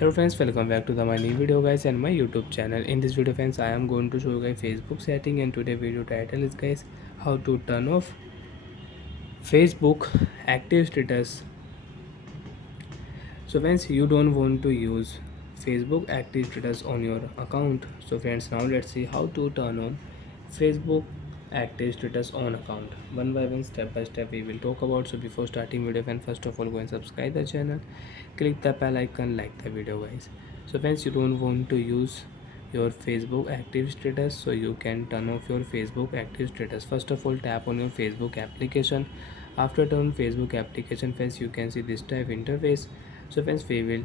Hello friends, welcome back to my new video guys and my YouTube channel. In this video friends, I am going to show you guys Facebook setting, and today video title is guys how to turn off Facebook active status. So friends, you don't want to use Facebook active status on your account. So friends, now let's see how to turn on Facebook active status on account. One by one, step by step we will talk about. So before starting video friends, first of all go and subscribe the channel, click the bell icon, like the video guys. So friends, you don't want to use your Facebook active status, so you can turn off your Facebook active status. First of all, tap on your Facebook application. After turn on Facebook application friends, you can see this type interface. So friends, we will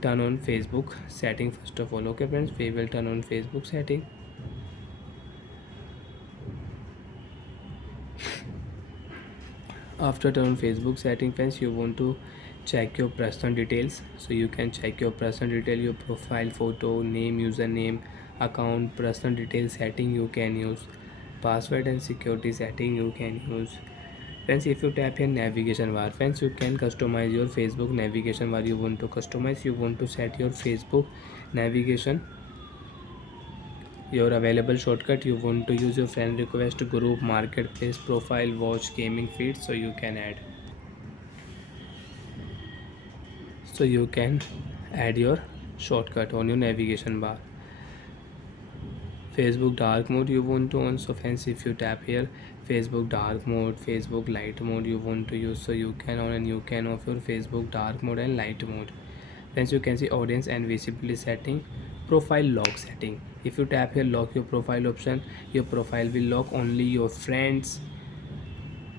turn on Facebook setting first of all. Okay friends, we will turn on Facebook setting. After turn on Facebook setting friends, you want to check your personal details. So you can check your personal detail, your profile photo, name, username, account, personal details setting you can use, password and security setting you can use. Friends, if you tap here navigation bar friends, you can customize your Facebook navigation bar. You want to customize, you want to set your Facebook navigation, your available shortcut. You want to use your friend request, group, marketplace, profile, watch, gaming feed. So you can add your shortcut on your navigation bar. Facebook dark mode you want to on. So friends, if you tap here Facebook dark mode, Facebook light mode you want to use, so you can on and you can off your Facebook dark mode and light mode. Friends, you can see audience and visibility setting, profile lock setting. If you tap here lock your profile option, your profile will lock, only your friends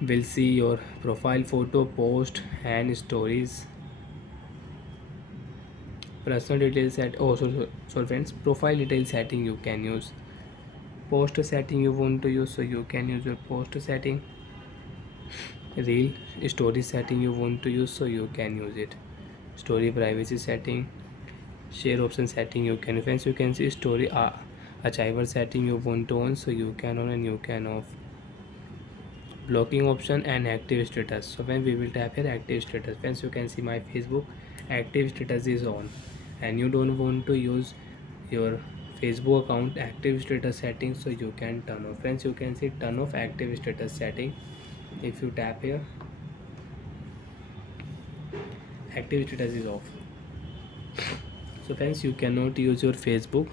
will see your profile photo, post and stories. Personal details set, so friends, profile detail setting you can use, post setting you want to use, so you can use your post setting. Reel story setting you want to use, so you can use it. Story privacy setting, share option setting you can. Friends, you can see story archiver setting you want to on, so you can on and you can off. Blocking option and active status. So when we will tap here active status friends, you can see my Facebook active status is on, and you don't want to use your Facebook account active status setting, so you can turn off. Friends, you can see turn off active status setting. If you tap here, active status is off. So friends, you cannot use your Facebook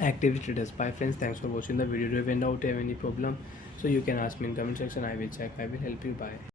active status. Bye friends, thanks for watching the video. If you have any problem, so you can ask me in comment section, I will check, I will help you. Bye.